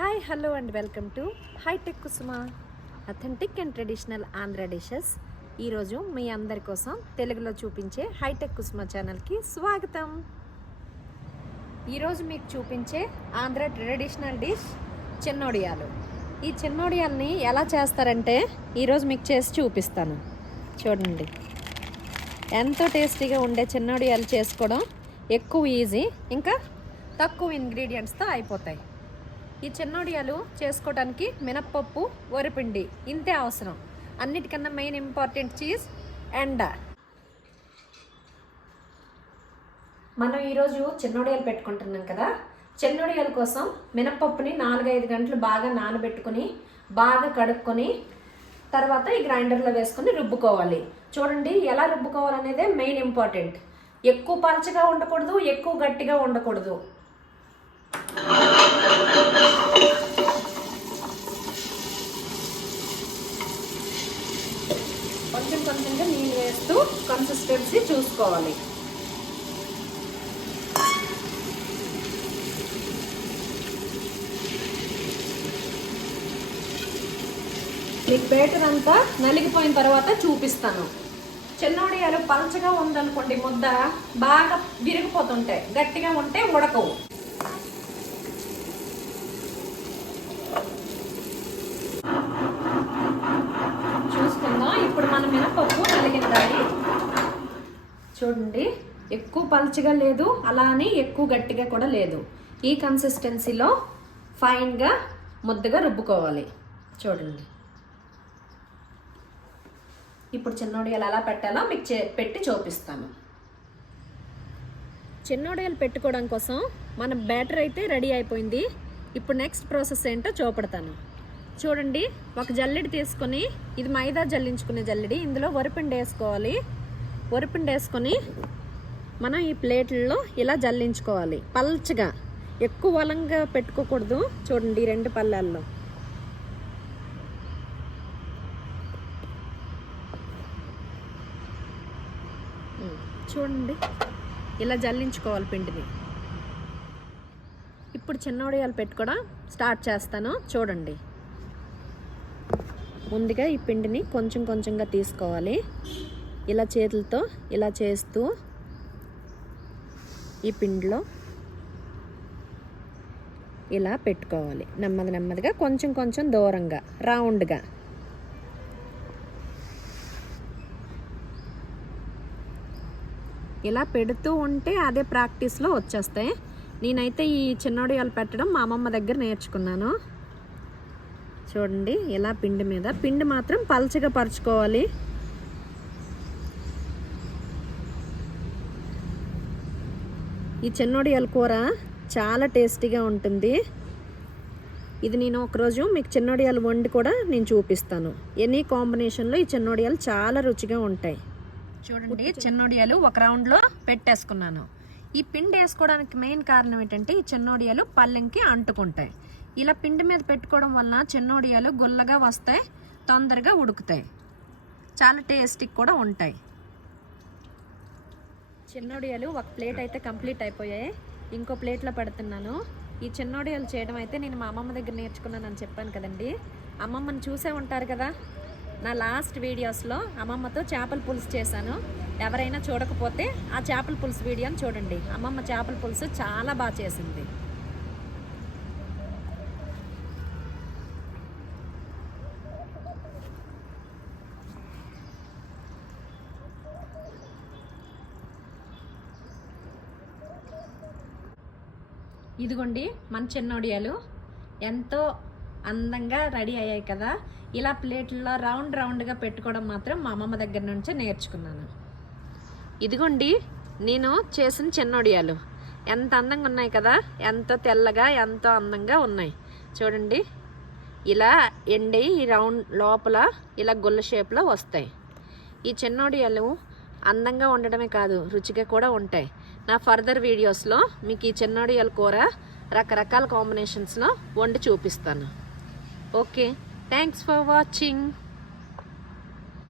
Hi hello and welcome to hitech Kusuma authentic and traditional Andhra dishes. ఈరోజు మీ అందరి కోసం తెలుగులో చూపించే హైటెక్ కుసుమ ఛానల్కి స్వాగతం. ఈరోజు మీకు చూపించే ఆంధ్ర ట్రెడిషనల్ డిష్ చెన్నోడియాలు. ఈ చెన్నోడియాల్ని ఎలా చేస్తారంటే ఈరోజు మీకు చేసి చూపిస్తాను. చూడండి, ఎంతో టేస్టీగా ఉండే చెన్నోడియాలు చేసుకోవడం ఎక్కువ ఈజీ, ఇంకా తక్కువ ఇంగ్రీడియంట్స్తో అయిపోతాయి. ఈ చెన్నోడియాలు చేసుకోవడానికి మినప్పప్పు, వరిపిండి ఇంతే అవసరం. అన్నిటికన్నా మెయిన్ ఇంపార్టెంట్ చీజ్ అండ్ మనం ఈరోజు చెన్నోడియాలు పెట్టుకుంటున్నాం కదా. చెన్నోడియాల కోసం మినప్పప్పుని 4-5 గంటలు బాగా నానబెట్టుకొని బాగా కడుక్కొని తర్వాత ఈ గ్రైండర్లో వేసుకొని రుబ్బుకోవాలి. చూడండి, ఎలా రుబ్బుకోవాలనేదే మెయిన్ ఇంపార్టెంట్. ఎక్కువ పలచగా ఉండకూడదు, ఎక్కువ గట్టిగా ఉండకూడదు. కొంచెం కొంచెంగా నీళ్ళు వేస్తూ కన్సిస్టెన్సీ చూసుకోవాలి. ఈ బ్యాటర్ అంతా నలిగిపోయిన తర్వాత చూపిస్తాను. చెన్నోడియాలు పలచగా ఉందనుకోండి, ముద్ద బాగా విరిగిపోతుంటాయి, గట్టిగా ఉంటే ఉడకవు. చూసుకుందాం. ఇప్పుడు మన మినపప్పు నలిగిందాలి. చూడండి, ఎక్కువ పలచగా లేదు, అలా అని ఎక్కువ గట్టిగా కూడా లేదు. ఈ కన్సిస్టెన్సీలో ఫైన్గా ముద్దగా రుబ్బుకోవాలి. చూడండి, ఇప్పుడు చెన్నోడియాలు ఎలా పెట్టాలో మీకు పెట్టి చూపిస్తాను. చెన్నోడియాలు పెట్టుకోవడం కోసం మన బ్యాటర్ అయితే రెడీ అయిపోయింది. ఇప్పుడు నెక్స్ట్ ప్రాసెస్ ఏంటో చూపెడతాను. చూడండి, ఒక జల్లెడి తీసుకొని, ఇది మైదా జల్లించుకునే జల్లెడి, ఇందులో వరిపిండి వేసుకోవాలి. వరిపిండి వేసుకొని మనం ఈ ప్లేట్లలో ఇలా జల్లించుకోవాలి పల్చగా. ఎక్కువ బలంగా పెట్టుకోకూడదు. చూడండి, 2 పళ్ళాల్లో చూడండి ఇలా జల్లించుకోవాలి పిండిని. ఇప్పుడు చెన్నోడియాలు పెట్టుకోవడం స్టార్ట్ చేస్తాను. చూడండి, ముందుగా ఈ పిండిని కొంచెం కొంచెంగా తీసుకోవాలి. ఇలా చేతులతో ఇలా చేస్తూ ఈ పిండిలో ఇలా పెట్టుకోవాలి. నెమ్మది నెమ్మదిగా కొంచెం కొంచెం దూరంగా రౌండ్గా. ఇలా పెడుతూ ఉంటే అదే ప్రాక్టీస్లో వచ్చేస్తాయి. నేనైతే ఈ చెన్నోడియాలు పెట్టడం మా అమ్మమ్మ దగ్గర నేర్చుకున్నాను. చూడండి, ఇలా పిండి మీద పిండి మాత్రం పల్చగా పరుచుకోవాలి. ఈ చెన్నోడియాల కూర చాలా టేస్టీగా ఉంటుంది. ఇది నేను ఒకరోజు మీకు చెన్నోడియాలు వండి కూడా నేను చూపిస్తాను. ఎనీ కాంబినేషన్లో ఈ చెన్నోడియాలు చాలా రుచిగా ఉంటాయి. చూడండి, చెన్నోడియాలు ఒక రౌండ్లో పెట్టేసుకున్నాను. ఈ పిండి వేసుకోవడానికి మెయిన్ కారణం ఏంటంటే ఈ చెన్నోడియాలు పల్లెంకి అంటుకుంటాయి. ఇలా పిండి మీద పెట్టుకోవడం వలన చెన్నోడియాలు గుల్లగా వస్తాయి, తొందరగా ఉడుకుతాయి, చాలా టేస్టీగా కూడా ఉంటాయి. చెన్నోడియాలు ఒక ప్లేట్ అయితే కంప్లీట్ అయిపోయాయి. ఇంకో ప్లేట్లో పెడుతున్నాను. ఈ చెన్నోడియాలు చేయడం అయితే నేను మా అమ్మమ్మ దగ్గర నేర్చుకున్నానని చెప్పాను కదండి. అమ్మమ్మని చూసే ఉంటారు కదా, నా లాస్ట్ వీడియోస్లో అమ్మమ్మతో చేపల పులుసు చేశాను. ఎవరైనా చూడకపోతే ఆ చేపల పులుసు వీడియోని చూడండి. అమ్మమ్మ చేపల పులుసు చాలా బాగా చేసింది. ఇదిగోండి, మన చెన్నోడియాలు ఎంతో అందంగా రెడీ అయ్యాయి కదా. ఇలా ప్లేట్లలో రౌండ్ రౌండ్గా పెట్టుకోవడం మాత్రం మా అమ్మమ్మ దగ్గర నుంచే నేర్చుకున్నాను. ఇదిగోండి, నేను చేసిన చెన్నోడియాలు ఎంత అందంగా ఉన్నాయి కదా, ఎంతో తెల్లగా ఎంతో అందంగా ఉన్నాయి. చూడండి, ఇలా ఎండి ఈ రౌండ్ లోపల ఇలా గుల్ల షేప్లో వస్తాయి. ఈ చెన్నోడియాలు అందంగా ఉండడమే కాదు, రుచిగా కూడా ఉంటాయి. నా ఫర్దర్ వీడియోస్లో మీకు ఈ చెన్నోడియాల కూర రకరకాల కాంబినేషన్స్లో వండి చూపిస్తాను. Okay, thanks for watching.